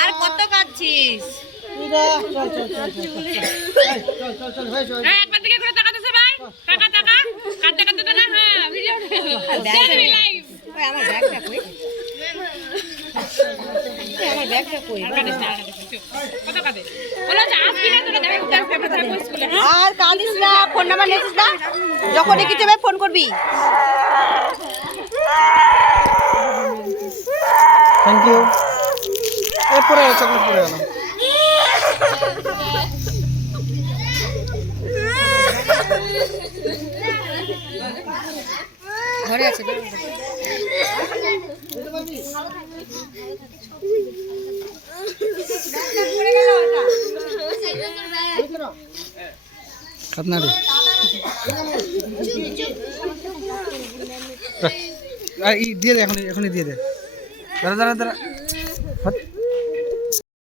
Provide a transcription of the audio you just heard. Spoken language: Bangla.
আর কত কাচ্ছিস? একবার দিকে করে তাকাতেছে ভাই, টাকা টাকা কাটতে কাটতে তো না। হ্যাঁ ভিডিও লাইভ। আমার ব্যাগটা কই? আমার ব্যাগটা কই? কত কাটে বলো যে আজ কিনা তোরা দেখো পেপার স্কুলে। আর কাঁদিস না, ফোন নাম্বার নিয়েছিস না? যখনই কিছু হবে ফোন করবি। Thank you. পরে চকলেট পরে গেল। ঘরে আছে না? আপনারে দিয়ে দে, এখনই দিয়ে দে। দাঁড়া দাঁড়া দাঁড়া।